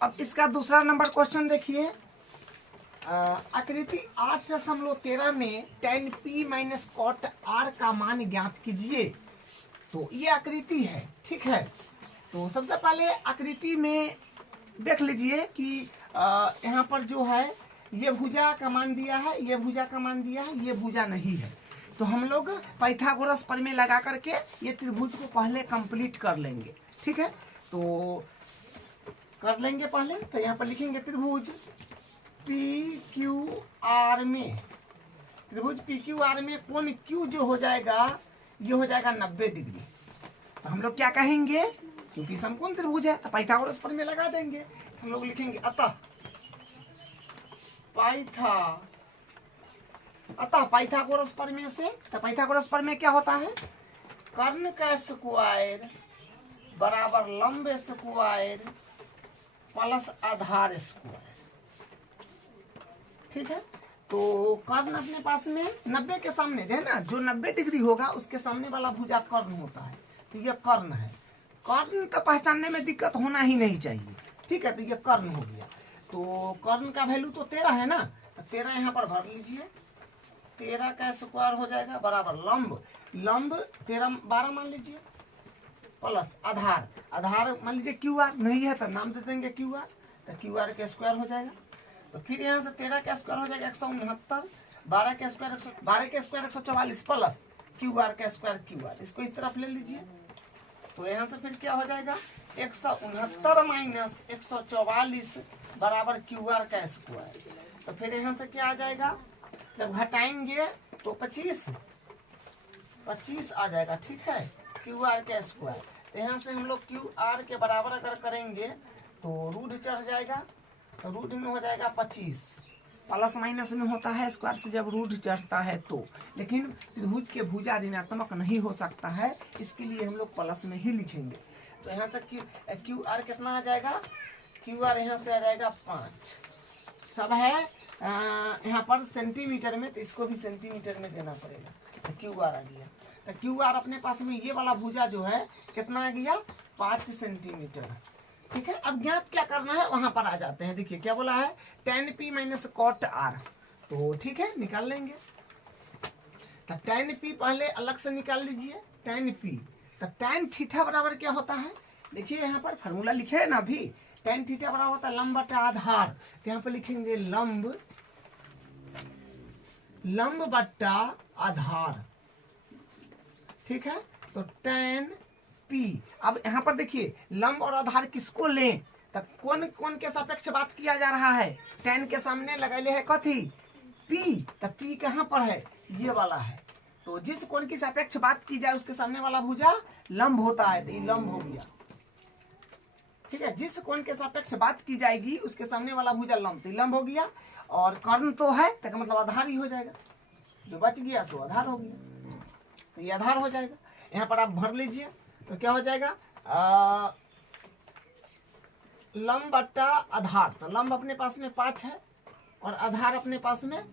अब इसका दूसरा नंबर क्वेश्चन देखिए। आकृति 8.13 में tan p minus cot r का मान ज्ञात कीजिए। तो ये आकृति है, ठीक है। तो सबसे पहले आकृति में देख लीजिए कि यहाँ पर जो है ये भुजा का मान दिया है, ये भुजा का मान दिया है, ये भुजा नहीं है। तो हम लोग पाइथागोरस प्रमेय लगा करके ये त्रिभुज को पहले कंप्लीट कर लेंगे, ठीक है। तो कर लेंगे पहले। तो यहाँ पर लिखेंगे त्रिभुज पी क्यू आर में, त्रिभुज पी क्यू आर में कोण क्यू जो हो जाएगा ये हो जाएगा 90 डिग्री। तो हम लोग क्या कहेंगे, क्योंकि समकोण त्रिभुज है तो पाइथागोरस प्रमेय लगा देंगे। हम लोग लिखेंगे अतः पाइथागोरस प्रमेय से, तो पाइथागोरस प्रमेय क्या होता है, कर्ण का स्क्वायर बराबर लंब स्क्वायर प्लस आधार स्क्वायर, ठीक है। तो कर्ण अपने पास में 90 के सामने है ना, जो 90 डिग्री होगा उसके सामने वाला भुजा कर्ण होता है। तो ये कर्ण है, कर्ण का पहचानने में दिक्कत होना ही नहीं चाहिए, ठीक है। तो ये कर्ण हो गया। तो कर्ण का वैल्यू तो 13 है ना, तो 13 यहाँ पर भर लीजिए। 13 का स्क्वायर हो जाएगा बराबर लंब, लंब 13 12 मान लीजिए प्लस आधार, आधार मान लीजिए क्यू आर, नहीं है तो नाम दे देंगे क्यू आर। तो क्यू आर का स्क्वायर हो जाएगा। तो फिर यहाँ से 13 का स्क्वायर हो जाएगा 169, 12 का स्क्वायर 144 प्लस क्यू आर का स्क्वायर क्यू आर, इसको इस तरफ ले लीजिए। तो यहाँ से फिर क्या हो जाएगा 169 माइनस 144 बराबर क्यू आर का स्क्वायर। तो फिर यहाँ से क्या आ जाएगा, जब घटाएंगे तो 25 आ जाएगा, ठीक है, क्यू आर का स्क्वायर। तो यहाँ से हम लोग क्यू आर के बराबर अगर करेंगे तो रूट चढ़ जाएगा, तो रूट में हो जाएगा 25। प्लस माइनस में होता है स्क्वायर से जब रूट चढ़ता है तो, लेकिन त्रिभुज के भुजा ऋणात्मक नहीं हो सकता है, इसके लिए हम लोग प्लस में ही लिखेंगे। तो यहाँ से क्यू आर कितना आ जाएगा, क्यू आर यहाँ से आ जाएगा 5। सब है यहाँ पर सेंटीमीटर में, तो इसको भी सेंटीमीटर में देना पड़ेगा। तो क्यू आर आ गया। तो क्यू आर अपने पास में ये वाला भुजा जो है कितना आ गया 5 सेंटीमीटर, ठीक है। अब ज्ञात क्या करना है वहां पर आ जाते हैं। देखिए क्या बोला है, tan p minus cot r। तो ठीक है निकाल लेंगे। तो tan p पहले अलग से निकाल लीजिए, tan p। तो tan थीटा बराबर क्या होता है, देखिए यहाँ पर फॉर्मूला लिखे है ना अभी, tan थीटा बराबर होता है लंब बटा आधार। तो यहाँ पर लिखेंगे लंब बटा आधार, ठीक है। तो tan p, अब यहाँ पर देखिए लंब और आधार किसको लें, तब कौन के सापेक्ष बात किया जा रहा है, tan के सामने लगाए है कथी p। तब p कहाँ पर है, ये वाला है। तो जिस कोण की सापेक्ष बात की जाए उसके सामने वाला भुजा लंब होता है, तो ये लंब हो गया, ठीक है। जिस कोण के सापेक्ष बात की जाएगी उसके सामने वाला भुजा लंब, तो लंब हो गया। और कर्ण तो है तो मतलब आधार ही हो जाएगा, जो बच गया सो आधार हो गया, तो ये आधार हो जाएगा। यहाँ पर आप भर लीजिए तो क्या हो जाएगा लंब बट्टा आधार। तो लंब अपने पास में 5 है और आधार अपने पास में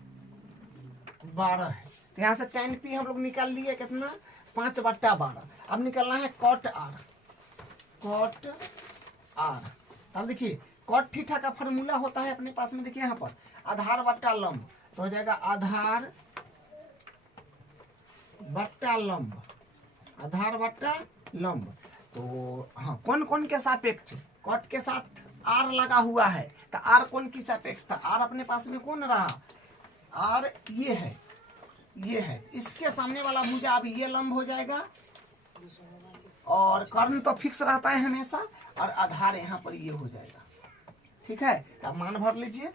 12 है। तो यहाँ से tan p हम लोग निकाल लिए कितना 5/12। अब निकालना है कॉट r, अब देखिए कॉट थीटा का फॉर्मूला होता है अपने पास में, देखिए यहाँ पर आधार बट्टा लंब, तो हो जाएगा आधार बट्टा लंब, आधार बट्टा लंब। तो हाँ कौन के सापेक्ष, कॉट के साथ r लगा हुआ है, तो r कौन की सापेक्ष था, r अपने पास में कौन रहा, r ये है, इसके सामने वाला भुजा अब ये लंब हो जाएगा। और कर्ण तो फिक्स रहता है हमेशा, और आधार यहाँ पर ये हो जाएगा, ठीक है। अब मान भर लीजिए।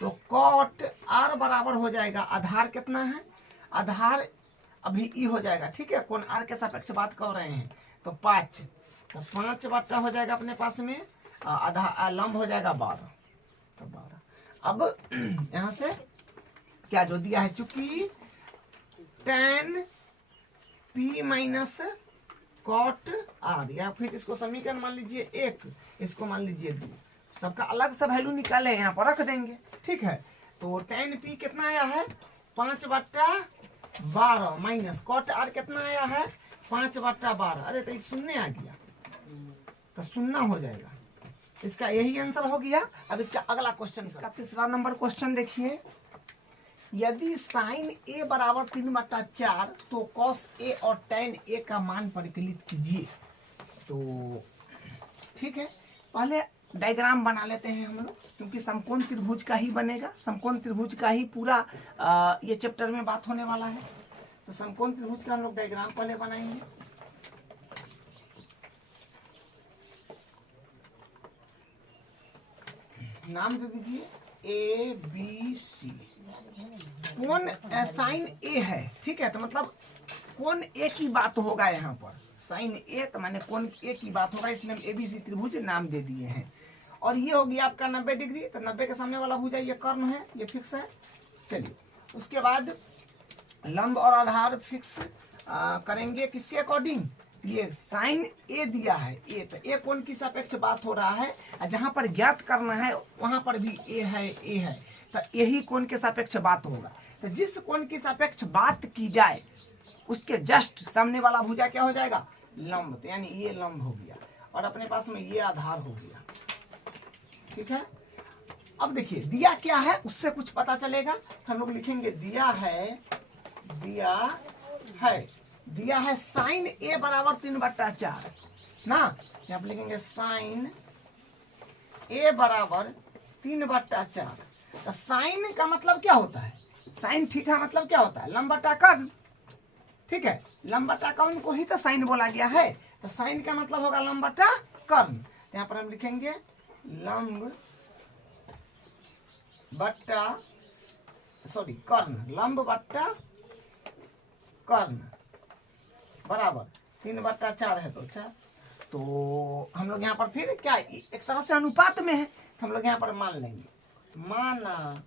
तो कॉट r बराबर हो जाएगा, आधार कितना है, आधार अभी ई हो जाएगा, ठीक है। कौन r के सापेक्ष बात कर रहे हैं, तो 5, तो 5 बट्टा हो जाएगा अपने पास में, आधा लंब हो जाएगा 12, तो 12। अब यहाँ से क्या जो दिया है, चूंकि tan p minus cot r, या फिर इसको समीकरण मान लीजिए 1, इसको मान लीजिए 2, सबका अलग सा वैल्यू निकाले यहाँ पर रख देंगे, ठीक है। तो tan p कितना आया है 5/12 माइनस कॉट r कितना आया है 5/12। अरे तो शून्य आ गया, तो 0 हो जाएगा। इसका यही आंसर हो गया। अब इसका अगला क्वेश्चन, इसका तीसरा नंबर क्वेश्चन देखिए, यदि साइन ए बराबर 3/4 तो कॉस ए और tan ए का मान परिकलित कीजिए। तो ठीक है, पहले डायग्राम बना लेते हैं हम लोग, क्योंकि समकोण त्रिभुज का ही बनेगा, समकोण त्रिभुज का ही पूरा ये चैप्टर में बात होने वाला है। तो समकोण त्रिभुज का हम लोग डायग्राम पहले बनाएंगे। नाम दे दीजिए ए बी सी। कौन साइन ए है, ठीक है, तो मतलब कौन ए की बात होगा यहाँ पर, साइन ए तो माने कौन ए की बात होगा, इसलिए हम एबीसी त्रिभुज नाम दे दिए हैं। और ये हो गया आपका 90 डिग्री, तो 90 के सामने वाला भुजा ये कर्ण है, ये फिक्स है। चलिए उसके बाद लंब और आधार फिक्स करेंगे किसके अकॉर्डिंग, ये साइन ए दिया है ए, तो ए कोण की सापेक्ष बात हो रहा है, जहां पर ज्ञात करना है वहां पर भी ए है, तो यही कोण के सापेक्ष बात होगा। तो जिस कोण की सापेक्ष बात की जाए उसके जस्ट सामने वाला भुजा क्या हो जाएगा, लंब, तो यानी ये लंब हो गया और अपने पास में ये आधार हो गया। ठीक है, अब देखिए दिया क्या है उससे कुछ पता चलेगा। हम लोग लिखेंगे दिया है साइन ए बराबर 3/4 ना, यहाँ पे लिखेंगे साइन ए बराबर 3/4। तो साइन का मतलब क्या होता है, साइन थीटा मतलब क्या होता है, लंब बटा कर्ण। ठीक है, लंब बटा कर्ण को ही तो साइन बोला गया है, तो साइन का मतलब होगा लंब बटा कर्ण। यहाँ पर हम लिखेंगे लंब बट्टा कर्ण, लंब बट्टा कर्ण बराबर 3/4 है, तो 4। तो हम लोग यहाँ पर फिर क्या एक तरह से अनुपात में है, तो हम लोग यहाँ पर मान लेंगे, माना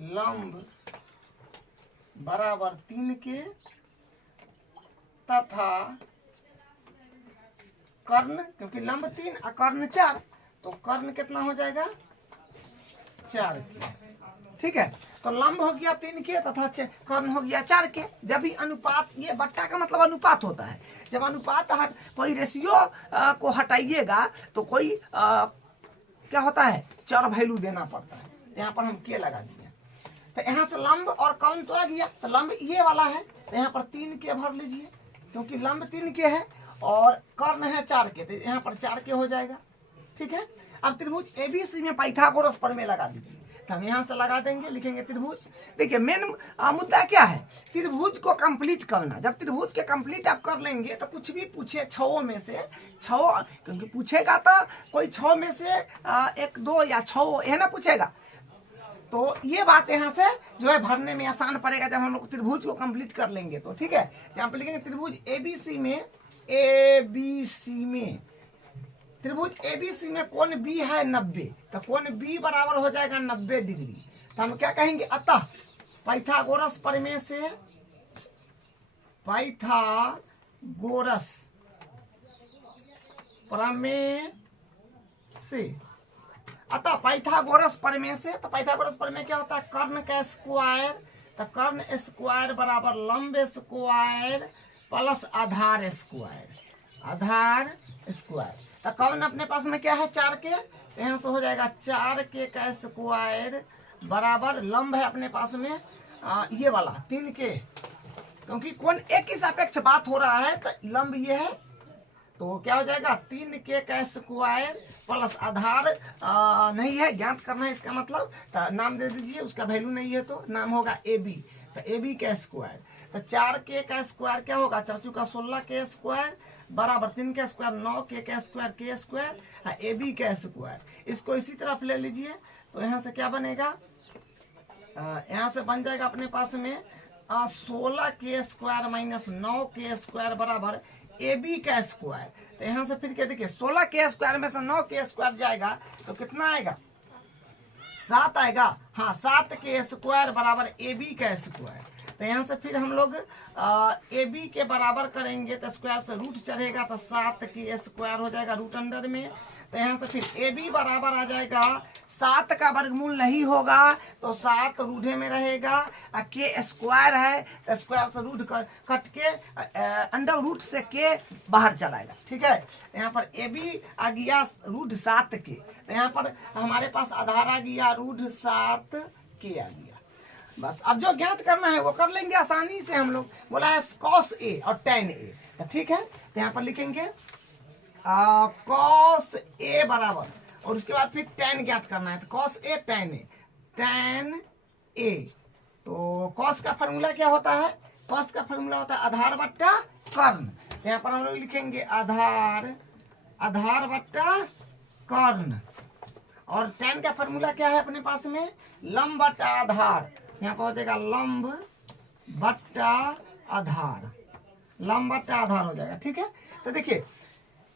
लंब बराबर 3 के तथा कर्ण, क्योंकि लंब 3 और कर्ण 4, तो कर्ण कितना हो जाएगा 4 के। ठीक है, तो लंब हो गया 3 के तथा कर्ण हो गया 4 के। जब भी अनुपात, ये बट्टा का मतलब अनुपात होता है, जब अनुपात कोई रेशियो को हटाइएगा तो कोई क्या होता है, चर वैल्यू देना पड़ता है। यहाँ पर हम के लगा दिए, तो यहाँ से लंब और कर्ण तो आ गया, तो लंब ये वाला है, तो यहाँ पर 3 के भर लीजिए, क्योंकि लंब 3 के है और कर्ण है 4 के, तो यहाँ पर 4 के हो जाएगा। ठीक है, अब त्रिभुज एबीसी में पाइथागोरस प्रमेय लगा दीजिए, तो हम यहाँ से लगा देंगे, लिखेंगे त्रिभुज। देखिए मेन मुद्दा क्या है, त्रिभुज को कंप्लीट करना। जब त्रिभुज के कंप्लीट आप कर लेंगे तो कुछ भी पूछे 6 में से 6, क्योंकि पूछेगा तो कोई 6 में से 1 2 या 6 है ना पूछेगा, तो ये बात यहाँ से जो है भरने में आसान पड़ेगा जब हम लोग त्रिभुज को कंप्लीट कर लेंगे। तो ठीक है, यहाँ पे लिखेंगे त्रिभुज एबीसी में त्रिभुज एबीसी में कोण बी है 90, तो कोण बी बराबर हो जाएगा 90 डिग्री। तो हम क्या कहेंगे, अतः पाइथागोरस प्रमेय से अतः पाइथागोरस प्रमेय से, तो पाइथागोरस प्रमेय क्या होता है, कर्ण का स्क्वायर, तो कर्ण स्क्वायर बराबर लंब स्क्वायर प्लस आधार स्क्वायर। तो कर्ण अपने पास में क्या है 4 के, तो यहाँ से हो जाएगा 4 के का स्क्वायर बराबर लंब है अपने पास में ये वाला 3 के, क्योंकि कौन एक ही सापेक्ष बात हो रहा है तो लंब ये है, तो क्या हो जाएगा 3 के का स्क्वायर प्लस आधार नहीं है, ज्ञात करना है इसका मतलब, तो नाम दे दीजिए, उसका वैल्यू नहीं है तो नाम होगा ए बी, तो ए बी का स्क्वायर। तो 4 के का स्क्वायर क्या होगा, 4 चौका 16 के स्क्वायर बराबर 3 का स्क्वायर 9 के स्क्वायर के स्क्वायर ए बी का स्क्वायर। इसको इसी तरफ ले लीजिए, तो यहाँ से क्या बनेगा, यहाँ से बन जाएगा अपने पास में 16 के स्क्वायर माइनस 9 के स्क्वायर बराबर ए बी का स्क्वायर। तो यहाँ से फिर क्या देखिए 16 के स्क्वायर में से 9 के स्क्वायर जाएगा तो कितना आएगा 7 आएगा, हाँ 7 के स्क्वायर बराबर ए बी का स्क्वायर। तो यहाँ से फिर हम लोग ए बी के बराबर करेंगे तो स्क्वायर से रूट चढ़ेगा तो 7 की स्क्वायर हो जाएगा रूट अंडर में। तो यहाँ से फिर ए बी बराबर आ जाएगा 7 का वर्गमूल नहीं होगा तो 7 रूढ़े में रहेगा, के स्क्वायर है तो स्क्वायर से रूट कट के अंडर रूट से के बाहर चलाएगा। ठीक है, यहाँ पर ए बी आ गया रूट 7 के, तो यहाँ पर हमारे पास आधार आ गया रूट 7 के आ गया। बस अब जो ज्ञात करना है वो कर लेंगे आसानी से। हम लोग बोला है कॉस ए और टेन ए, तो ठीक है, तो यहाँ पर लिखेंगे कॉस ए बराबर और उसके बाद फिर टेन ज्ञात करना है, तो cos A ten A, ten ए। तो कॉस का फॉर्मूला क्या होता है? कॉस का फॉर्मूला होता है आधार बट्टा कर्ण। यहाँ पर हम लोग लिखेंगे आधार, आधार बट्टा कर्ण। और टेन का फॉर्मूला क्या है अपने पास में? लंब बट्टा आधार। यहाँ पर हो जाएगा लंब बट्टा आधार, लंब बट्टा आधार हो जाएगा। ठीक है, तो देखिए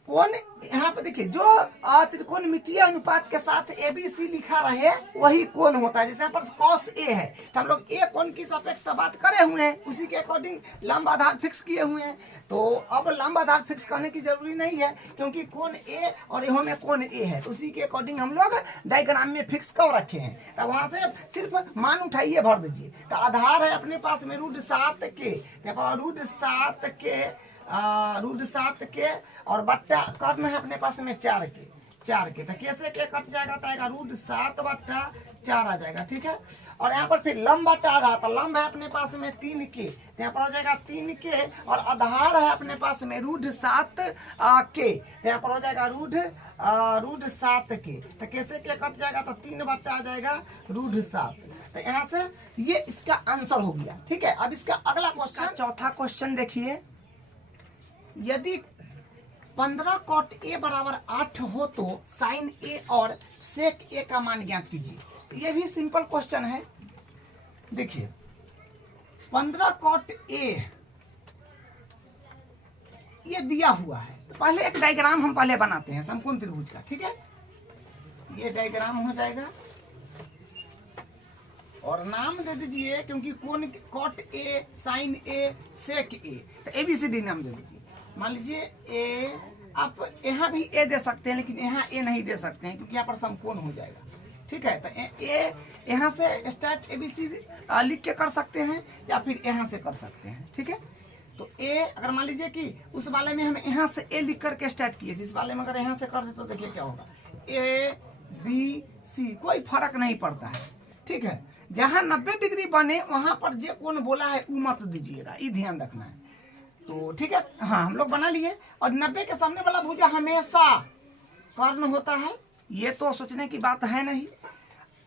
कौन यहाँ पे देखिए जो त्रिकोणमितीय अनुपात के साथ एबीसी लिखा रहे वही कोण होता है। जैसे यहाँ पर कॉस ए है तो हम लोग ए कोण की सापेक्षता बात करे हुए हैं, उसी के अकॉर्डिंग लंब आधार फिक्स किए हुए हैं। तो अब लंब आधार फिक्स करने की जरूरी नहीं है क्योंकि कोण ए और यहाँ में कोण ए है, तो उसी के अकॉर्डिंग हम लोग डायग्राम में फिक्स कर रखे हैं। तो वहां से सिर्फ मान उठाइए भर दीजिए। तो आधार है अपने पास में रूट 7 के, रूट 7 के, रूट 7 के और बट्टा कर्ण है अपने पास में 4 के, 4 के। तो कैसे के कट जाएगा तो आएगा रूट 7 बट्टा 4 आ जाएगा। ठीक है, और यहाँ पर फिर लंब बट्टा आधार, तो लंब है अपने पास में 3 के, तो यहाँ पर हो जाएगा 3 के और आधार है अपने पास में रूट 7 के, तो यहाँ पर हो जाएगा रूट 7 के। तो कैसे के कट जाएगा तो 3 बट्टा आ जाएगा रूट 7। तो यहाँ से ये इसका आंसर हो गया। ठीक है, अब इसका अगला क्वेश्चन, चौथा क्वेश्चन देखिए, यदि 15 कॉट ए बराबर 8 हो तो साइन ए और सेक ए का मान ज्ञात कीजिए। ये भी सिंपल क्वेश्चन है। देखिए 15 कॉट ए ये दिया हुआ है, तो पहले एक डायग्राम हम पहले बनाते हैं समकोण त्रिभुज का। ठीक है, ये डायग्राम हो जाएगा और नाम दे दीजिए क्योंकि कोण कॉट ए, साइन ए, सेक ए, तो एबीसीडी नाम दे दीजिए। मान लीजिए ए, आप यहाँ भी ए दे सकते हैं लेकिन यहाँ ए नहीं दे सकते हैं क्योंकि यहाँ पर समकोण हो जाएगा। ठीक है, तो ए यहाँ से स्टार्ट एबीसी लिख के कर सकते हैं या फिर यहाँ से कर सकते हैं। ठीक है, तो ए अगर मान लीजिए कि उस वाले में हम यहाँ से ए लिख करके स्टार्ट किए थे, इस वाले में अगर यहाँ से कर दे तो देखिए क्या होगा, ए बी सी, कोई फर्क नहीं पड़ता है। ठीक है, जहाँ 90 डिग्री बने वहां पर जो कोण बोला है वो मत दीजिएगा, ये ध्यान रखना है। तो ठीक है, हाँ हम लोग बना लिए। और 90 के सामने वाला भुजा हमेशा कर्ण होता है, ये तो सोचने की बात है नहीं।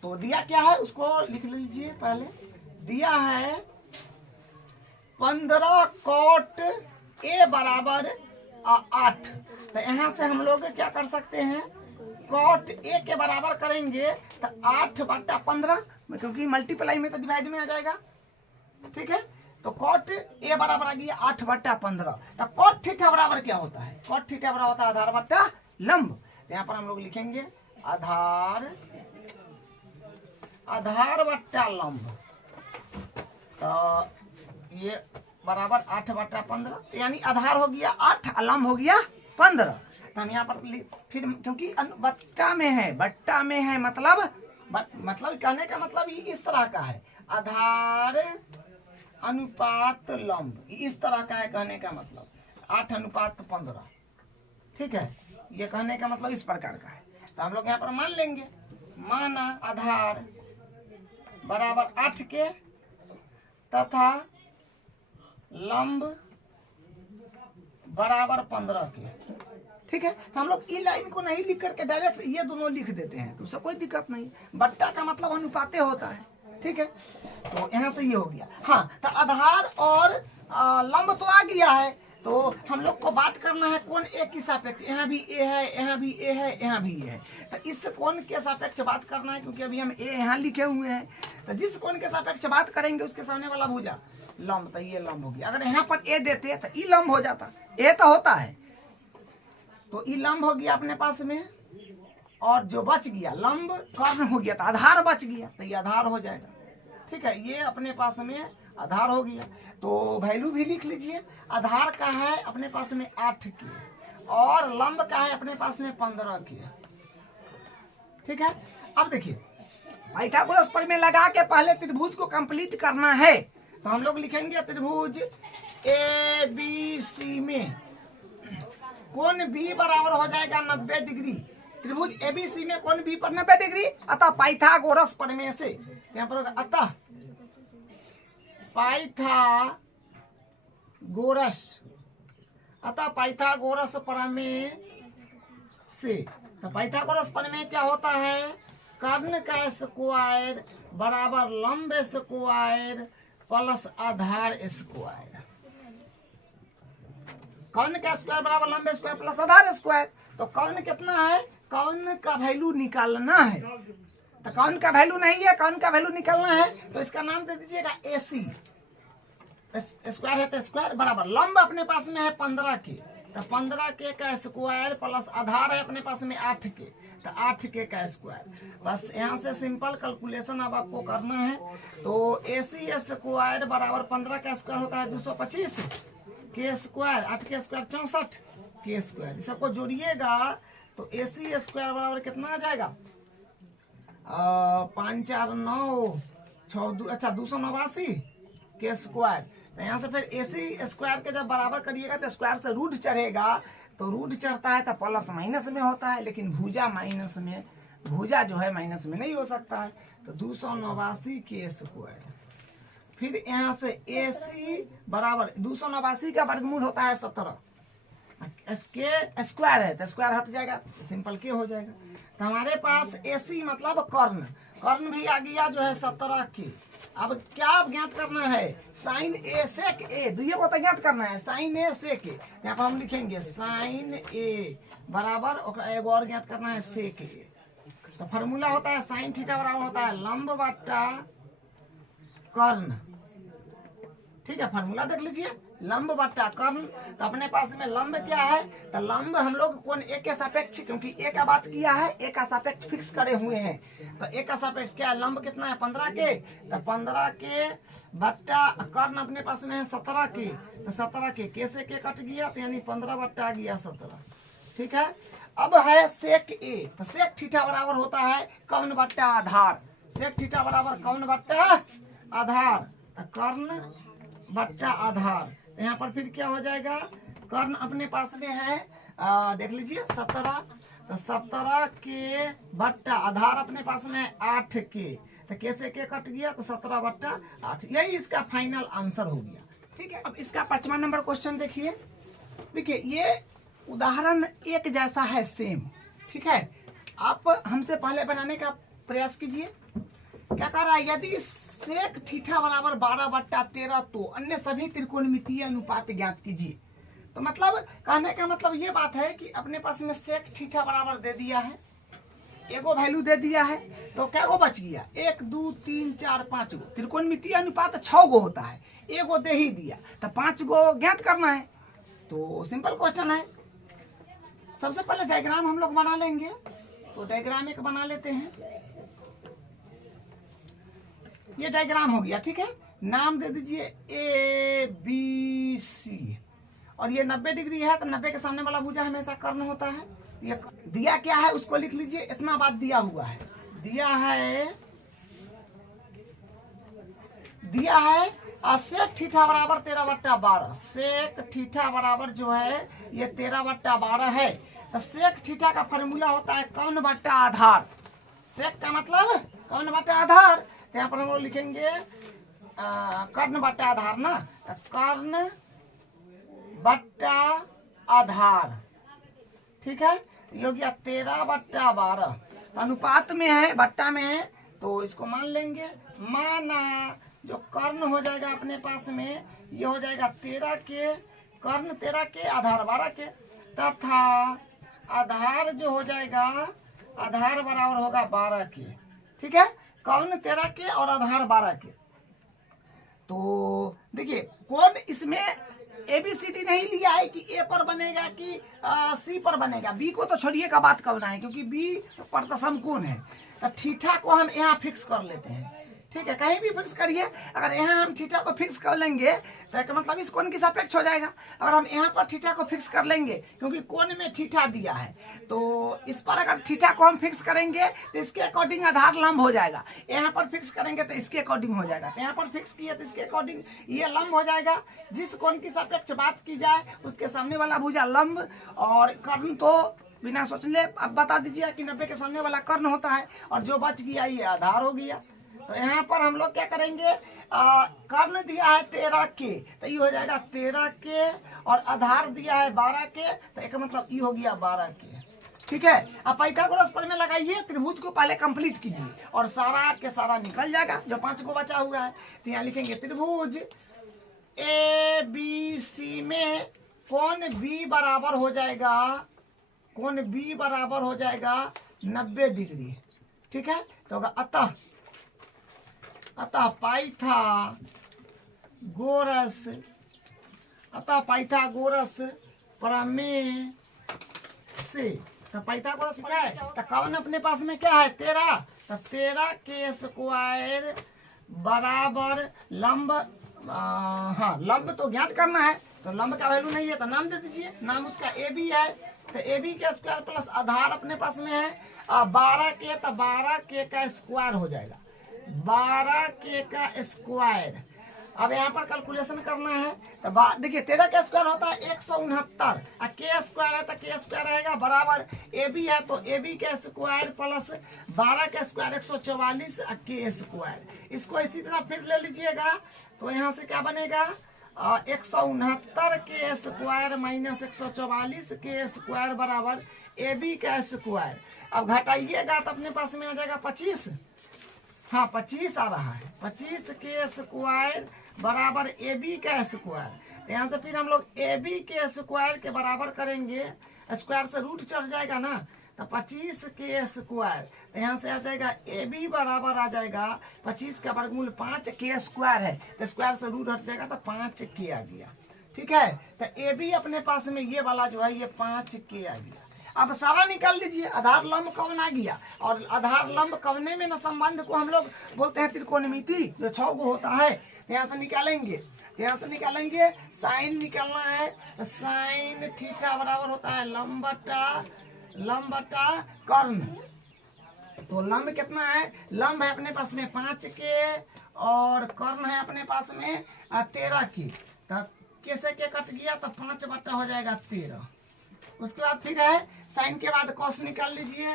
तो दिया क्या है उसको लिख लीजिए। पहले दिया है 15 कॉट ए बराबर 8, तो यहाँ से हम लोग क्या कर सकते हैं, कॉट ए के बराबर करेंगे तो 8 बट्टा 15, क्योंकि मल्टीप्लाई में तो डिवाइड में आ जाएगा। ठीक है, तो कॉट ए बराबर आ गया 8 बट्टा 15। तो कॉट थीटा बराबर क्या होता है? कॉट थीटा बराबर होता है आधार बट्टा लंब। तो यहाँ पर हम लोग लिखेंगे आधार, आधार बट्टा लंब। तो ये बराबर 8 बट्टा 15, यानी आधार हो गया 8, लंब हो गया 15। तो हम यहाँ पर फिर क्योंकि बट्टा में है, बट्टा में है मतलब कहने का मतलब ये इस तरह का है, आधार अनुपात लंब इस तरह का है कहने का मतलब 8 अनुपात 15। ठीक है, ये कहने का मतलब इस प्रकार का है। तो हम लोग यहाँ पर मान लेंगे, माना आधार बराबर 8 के तथा लंब बराबर 15 के। ठीक है, तो हम लोग ई लाइन को नहीं लिख करके डायरेक्ट ये दोनों लिख देते हैं, तो उससे कोई दिक्कत नहीं। बट्टा का मतलब अनुपाते होता है। ठीक है, तो यहाँ से ये हो गया। हाँ, तो आधार और लंब तो आ गया है, तो हम लोग को बात करना है कोण ए की सापेक्ष। यहाँ भी ए है, यहाँ भी ए है, यहाँ भी ए है, तो इस कोण के सापेक्ष बात करना है क्योंकि अभी हम ए यहाँ लिखे हुए हैं। तो जिस कोण के सापेक्ष बात करेंगे उसके सामने वाला भुजा लंब, तो ये लंब हो गया। अगर यहाँ पर ए देते तो ई लंब हो जाता, ए तो होता है, तो ई लंब हो गया अपने पास में, और जो बच गया लंब कर्ण हो गया, तो आधार बच गया, तो ये आधार हो जाएगा। ठीक है, ये अपने पास में आधार हो गया। तो वैल्यू भी लिख लीजिए। आधार का है अपने पास में 8 के और लंब का है अपने पास में 15 के। ठीक है, अब देखिए पाइथागोरस प्रमेय लगा के पहले त्रिभुज को कंप्लीट करना है। तो हम लोग लिखेंगे त्रिभुज ए बी सी में कोण बी बराबर हो जाएगा 90 डिग्री। त्रिभुज एबीसी में कोण बी पर 90 डिग्री, अतः पाइथागोरस प्रमेय से यहाँ पर अतः पाइथागोरस प्रमेय से। तो पाइथागोरस प्रमेय क्या होता है? कर्ण का स्क्वायर बराबर लंब स्क्वायर प्लस आधार स्क्वायर। कर्ण का स्क्वायर बराबर लंब स्क्वायर प्लस आधार स्क्वायर। तो कर्ण कितना है? कर्ण का वैल्यू निकालना है। तो कर्ण का वैल्यू नहीं है, कर्ण का वैल्यू निकालना है तो इसका नाम दे दीजिएगा AC। स्क्वायर है तो स्क्वायर बराबर लंब अपने पास में है 15 के, तो 15 के का स्क्वायर प्लस आधार है अपने पास में 8 के, तो 8 के का स्क्वायर। बस यहाँ से सिंपल कैलकुलेशन अब आपको करना है। तो AC स्क्वायर बराबर 15 का स्क्वायर होता है 225 के स्क्वायर, 8 के स्क्वायर 64 के स्क्वायर। सबको जोड़िएगा तो AC स्क्वायर बराबर कितना आ जाएगा? 5 4 9 6 अच्छा 289 के स्क्वायर। तो यहाँ से फिर AC स्क्वायर के जब बराबर करिएगा तो स्क्वायर से रूट चढ़ेगा, तो रूट चढ़ता है तो प्लस माइनस में होता है, लेकिन भुजा माइनस में, भुजा जो है माइनस में नहीं हो सकता है। तो 289 के स्क्वायर। फिर यहाँ से AC बराबर 289 का वर्गमूल होता है 17 के स्क्वायर है तो स्क्वायर हट जाएगा, सिंपल के हो जाएगा। तो हमारे पास AC मतलब कर्ण, कर्ण भी आ गया जो है 17 के। अब क्या ज्ञात करना है? साइन A सेक A, दुइयों को तो ज्ञात करना है। साइन A सेक A, यहाँ पर हम लिखेंगे साइन A बराबर एगो और ज्ञात करना है सेक A। तो फॉर्मूला होता है साइन थीटा बराबर होता है लंब बट्टा कर्ण। ठीक है, फॉर्मूला देख लीजिए, लंब बट्टा कर्ण। तो अपने पास में लंब क्या है? तो लंब हम लोग कोण A के सापेक्ष, क्योंकि A का बात किया है, A का सापेक्ष फिक्स करे हुए हैं। तो A का सापेक्ष क्या है? लंब कितना है? 15 के। तो 15 के बट्टा कर्ण अपने पास में है 17 के। तो 17 के से के कट गया, तो यानी 15 बट्टा आ गया 17। ठीक है, अब है सेक A। तो सेक थीटा बराबर होता है कर्ण बट्टा आधार। सेक थीटा बराबर कर्ण बट्टा आधार, कर्ण बट्टा आधार। यहाँ पर फिर क्या हो जाएगा? कर्ण अपने पास में है देख लीजिए 17, तो 17 के बट्टा आधार अपने पास में है 8 के। तो कैसे के कट गया, तो 17 बट्टा 8। यही इसका फाइनल आंसर हो गया। ठीक है, अब इसका 5वां नंबर क्वेश्चन देखिए। देखिए ये उदाहरण एक जैसा है, सेम। ठीक है, आप हमसे पहले बनाने का प्रयास कीजिए। क्या कर रहा है? यदि सेक थीटा बराबर 12 बट्टा 13 तो अन्य सभी त्रिकोणमितीय अनुपात ज्ञात कीजिए। तो मतलब कहने का मतलब ये बात है कि अपने पास में सेक थीटा बराबर दे दिया है, एगो वैल्यू दे दिया है, तो क्या गो बच गया? 1 2 3 4 5 गो। त्रिकोणमितीय अनुपात 6 गो होता है, एगो दे ही दिया, तो 5 गो ज्ञात करना है। तो सिंपल क्वेश्चन है। सबसे पहले डायग्राम हम लोग बना लेंगे। तो डायग्राम एक बना लेते हैं। ये डायग्राम हो गया। ठीक है, नाम दे दीजिए ABC। और ये 90 डिग्री है, तो 90 के सामने वाला भुजा हमेशा कर्ण होता है। ये दिया क्या है उसको लिख लीजिए। इतना बात दिया हुआ है, दिया है सेक थीटा बराबर 13 बट्टा 12। सेक थीटा बराबर जो है ये 13 बट्टा 12 है। तो सेक थीटा का फॉर्मूला होता है कर्ण बट्टा आधार। सेक का मतलब कर्ण बट्टा आधार। यहाँ पर हम लोग लिखेंगे कर्ण बट्टा आधार ना, कर्ण बट्टा आधार। ठीक है, ये हो गया 13 बट्टा 12। अनुपात में है, बट्टा में है, तो इसको मान लेंगे। माना जो कर्ण हो जाएगा अपने पास में, ये हो जाएगा 13 के, कर्ण 13 के, आधार 12 के, तथा आधार जो हो जाएगा, आधार बराबर होगा 12 के। ठीक है, कर्ण 13 के और आधार 12 के। तो देखिए कौन इसमें ABCD नहीं लिया है कि A पर बनेगा कि C पर बनेगा। B को तो छोड़िए का बात करना है, क्योंकि B पर तो समकोण है। तो थीटा को हम यहाँ फिक्स कर लेते हैं। ठीक है, कहीं भी फिक्स करिए। अगर यहाँ हम थीटा को फिक्स कर लेंगे तो इसका मतलब इस कोण के सापेक्ष हो जाएगा। अगर हम यहाँ पर थीटा को फिक्स कर लेंगे, क्योंकि कोण में थीटा दिया है, तो इस पर अगर थीटा को हम फिक्स करेंगे तो इसके अकॉर्डिंग आधार लंब हो जाएगा। यहाँ पर फिक्स करेंगे तो इसके अकॉर्डिंग हो जाएगा। तो यहाँ पर फिक्स किया तो इसके अकॉर्डिंग ये लंब हो जाएगा। जिस कोण की सापेक्ष बात की जाए उसके सामने वाला भुजा लंब, और कर्ण तो बिना सोच ले अब बता दीजिए कि 90 के सामने वाला कर्ण होता है, और जो बच गया ये आधार हो गया। तो यहाँ पर हम लोग क्या करेंगे, कर्ण दिया है 13 के, तो ये हो जाएगा 13 के, और आधार दिया है 12 के, तो एक मतलब ये हो गया 12 के। ठीक है, अब पाइथागोरस प्रमेय में लगाइए, त्रिभुज को पहले कंप्लीट कीजिए और सारा के सारा निकल जाएगा जो 5 को बचा हुआ है। तो यहाँ लिखेंगे त्रिभुज ए बी सी में कोण बी बराबर हो जाएगा, कोण बी बराबर हो जाएगा 90 डिग्री। ठीक है, तो अतः पाइथागोरस प्रमेय से, तो पाइथागोरस क्या है, तो कौन अपने पास में क्या है 13, तो 13 के स्क्वायर बराबर लंब, हाँ लंब तो ज्ञात करना है, तो लंब का वैल्यू नहीं है तो नाम दे दीजिए, नाम उसका ए बी है, तो ए बी के स्क्वायर प्लस आधार अपने पास में है 12 के, तो 12 के का स्क्वायर हो जाएगा 12 के का स्क्वायर। अब यहाँ पर कैलकुलेशन करना है, तो देखिए 13 का स्क्वायर होता है 169, और के स्क्वायर है तो के स्क्वायर रहेगा बराबर ए बी है, तो ए बी के स्क्वायर प्लस 12 का स्क्वायर 144 और के स्क्वायर। इसको इसी तरह फिर ले लीजिएगा, तो यहाँ से क्या बनेगा 169 के स्क्वायर माइनस 144 के स्क्वायर बराबर ए बी का स्क्वायर। अब घटाइएगा तो अपने पास में आ जाएगा 25, हाँ 25 आ रहा है, 25 के स्क्वायर बराबर ए बी का स्क्वायर। यहाँ से फिर हम लोग ए बी के स्क्वायर के बराबर करेंगे, स्क्वायर से रूट चढ़ जाएगा ना, तो 25 के स्क्वायर, तो यहाँ से आ जाएगा ए बी बराबर आ जाएगा 25 का वर्गमूल 5 के स्क्वायर है, तो स्क्वायर से रूट हट जाएगा तो 5 के आ गया। ठीक है, तो ए बी अपने पास में ये वाला जो है ये 5 के आ गया। अब सारा निकाल लीजिए, आधार लंब कौन आ गया, और आधार लंब कवने में न संबंध को हम लोग बोलते हैं त्रिकोणमिति, जो 6 को होता है। यहाँ से निकालेंगे, यहाँ से निकालेंगे, साइन निकालना है, तो साइन थीटा बराबर होता है लंब बटा कर्ण। तो लंब कितना है, लंब है अपने पास में 5 के, और कर्ण है अपने पास में 13 की, तो कैसे के कट गया तो 5 बटा हो जाएगा 13। उसके बाद फिर है साइन के बाद कॉस निकाल लीजिए,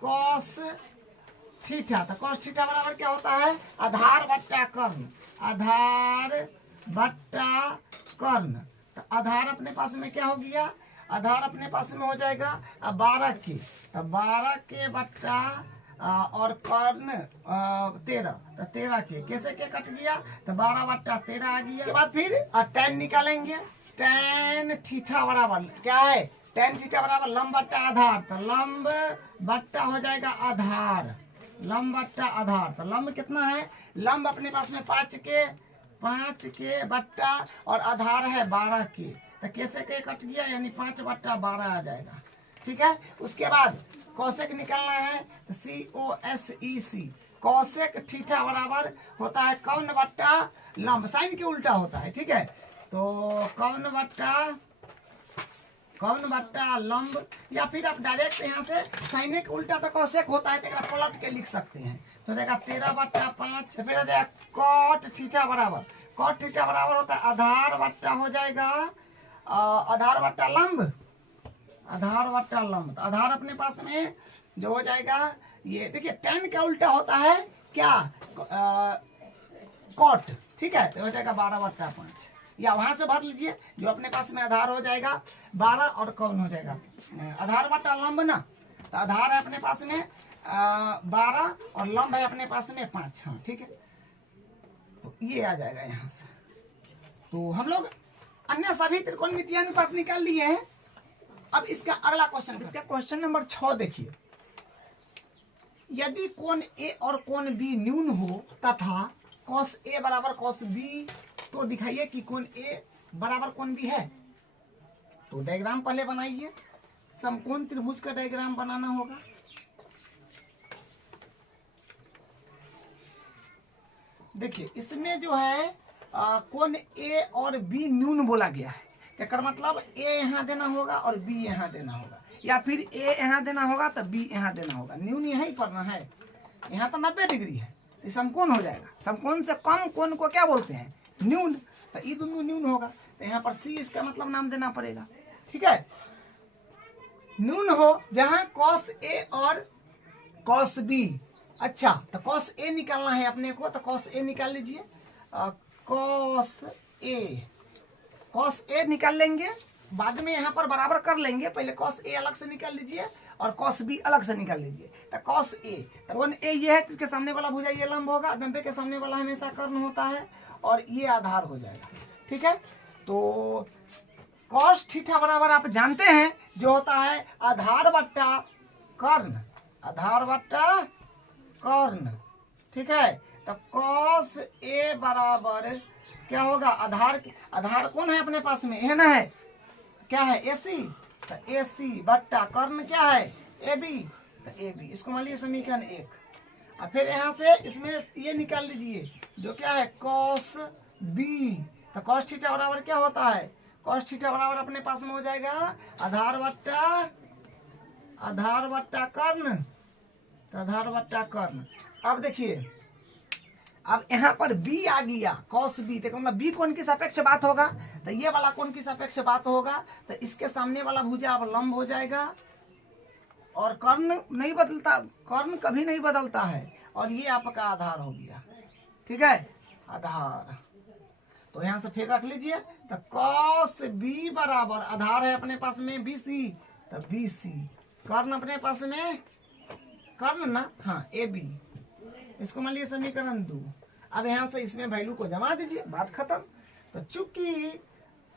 कॉस थीटा, तो कॉस थीटा बराबर क्या होता है आधार बट्टा कर्ण, आधार बट्टा कर्ण। तो आधार अपने पास में क्या हो गया, आधार अपने पास में हो जाएगा 12 के, तो 12 के बट्टा और कर्ण 13, तो 13 के कैसे के कट गया तो 12 बट्टा 13 आ गया। उसके बाद फिर tan निकालेंगे, tan थीटा बराबर क्या है, tan थीटा बराबर लंब बट्टा आधार, तो लंब बट्टा हो जाएगा आधार, लंब बट्टा आधार। तो लंब कितना है, लंब अपने पास में 5 के बट्टा और आधार है 12 के, तो कैसे के कट गया यानी 5 बट्टा 12 आ जाएगा। ठीक है, उसके बाद कौशेक निकालना है, COSEC, कौशेक थीटा बराबर होता है कौन बट्टा लंब, साइन के उल्टा होता है। ठीक है, तो कौन बट्टा लंब, या फिर आप डायरेक्ट यहाँ से साइन के उल्टा तो कौशेक होता है, तो पलट के लिख सकते हैं, तो जाएगा 13 बट्टा 5, फिर हो जाएगा कॉट थीटा बराबर, कॉट थीटा बराबर होता है आधार बट्टा हो जाएगा आधार बट्टा लंब, आधार बट्टा लंब। तो आधार अपने पास में जो हो जाएगा, ये देखिए tan का उल्टा होता है क्या कॉट। ठीक है, तो हो जाएगा 12 बट्टा 5, या वहां से भर लीजिए, जो अपने पास में आधार हो जाएगा 12 और कौन हो जाएगा आधार बट्टा लंब ना, तो आधार है अपने पास में 12 और लंब है अपने पास में 5। हाँ ठीक है, तो ये आ जाएगा यहाँ से। तो हम लोग अन्य सभी त्रिकोणमितीयानुपात निकाल लिए हैं। अब इसका अगला क्वेश्चन, इसका क्वेश्चन नंबर 6 देखिए, यदि कोण ए और कोण बी न्यून हो तथा cos ए बराबर cos बी, तो दिखाइए कि कोण ए बराबर कोण बी है। तो डायग्राम पहले बनाइए, समकोण त्रिभुज का डायग्राम बनाना होगा। देखिए इसमें जो है कोण ए और बी न्यून बोला गया है। एकर मतलब ए यहाँ देना होगा और बी यहाँ देना होगा, या फिर ए यहाँ देना होगा तो बी यहाँ देना होगा। न्यून यहीं पर ना है, यहाँ तो 90 डिग्री है, ये समकोण हो जाएगा। समकोण से कम कोण को क्या बोलते हैं? न्यून। तो ये दोनों न्यून होगा, तो यहाँ पर सी इसका मतलब नाम देना पड़ेगा। ठीक है, न्यून हो जहाँ कॉस ए और कॉस बी। अच्छा, तो कॉस ए निकालना है अपने को, तो कॉस ए निकाल लीजिए। कॉस ए निकाल लेंगे, बाद में यहाँ पर बराबर कर लेंगे। पहले कॉस ए अलग से निकाल लीजिए और कॉस बी अलग से निकाल लीजिए। तो कॉस ए, तो कोण ए ये है, इसके सामने वाला भुजा ये लंब होगा, 90 के सामने वाला हमेशा कर्ण होता है, और ये आधार हो जाएगा। ठीक है, तो कॉस थीटा बराबर आप जानते हैं जो होता है आधार बट्टा कर्ण, आधार बट्टा कर्ण। ठीक है, तो कॉस ए बराबर क्या होगा? आधार कौन है अपने पास में? ना है, क्या है? AC। तो AC बट्टा कर्ण क्या है? AB। तो AB, इसको मान लीजिए समीकरण 1। और फिर यहाँ से इसमें ये निकाल लीजिए जो क्या है? Cos B। तो कॉस थीटा बराबर क्या होता है? कॉस थीटा बराबर अपने पास में हो जाएगा आधार बट्टा कर्ण। तो आधार बट्टा कर्ण। अब देखिए, अब यहाँ पर B आ गया, कॉस B, तो मतलब B कोण की सापेक्ष बात होगा, तो ये वाला कोण की सापेक्ष बात होगा, तो इसके सामने वाला भुजा अब लंब हो जाएगा, और कर्ण नहीं बदलता, कर्ण कभी नहीं बदलता है, और ये आपका आधार हो गया। ठीक है, आधार। तो यहाँ से फिर रख लीजिए, तो कॉस B बराबर आधार है अपने पास में BC, तो BC, कर्ण अपने पास में कर्ण ना, हाँ AB, इसको मान लीजिए समीकरण 2। अब यहाँ से इसमें वैल्यू को जमा दीजिए, बात खत्म। तो चूंकि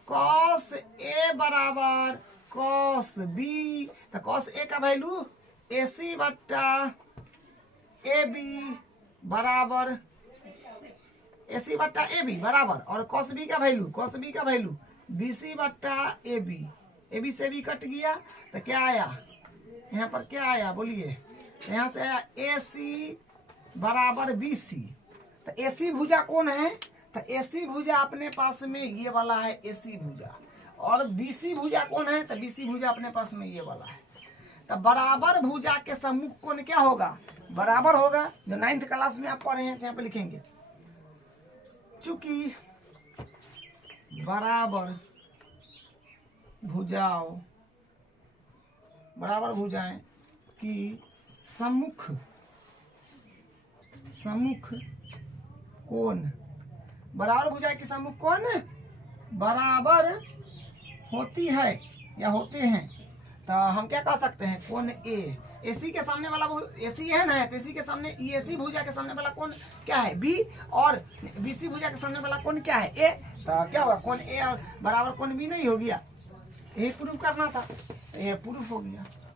कॉस ए बराबर कॉस बी, तो कॉस ए का वैल्यू AC बट्टा AB बराबर AC बट्टा AB बराबर, और कॉस बी का वैल्यू BC बट्टा AB से भी कट गया, तो क्या आया यहाँ पर? क्या आया बोलिए? यहाँ से आया AC बराबर BC। तो AC भुजा कौन है? तो AC भुजा अपने पास में ये वाला है, AC भुजा। और BC भुजा कौन है? तो BC भुजा अपने पास में ये वाला है। तो बराबर भुजा के सम्मुख कोण क्या होगा? बराबर होगा, जो 9th क्लास में आप पढ़े हैं, यहाँ पे लिखेंगे। चूंकि बराबर भुजाएं की सम्मुख कोण, बराबर भुजाएं की सम्मुख कोण बराबर होती है या होते हैं, तो हम क्या कह सकते हैं? कोण ए। AC के सामने वाला AC है ना, तो AC के सामने AC भुजा के सामने वाला कोण क्या है? B, और BC भुजा के सामने वाला कोण क्या है? A। तो क्या होगा? कोण A और बराबर कोण B नहीं हो गया? यही प्रूफ करना था, ये प्रूफ हो गया।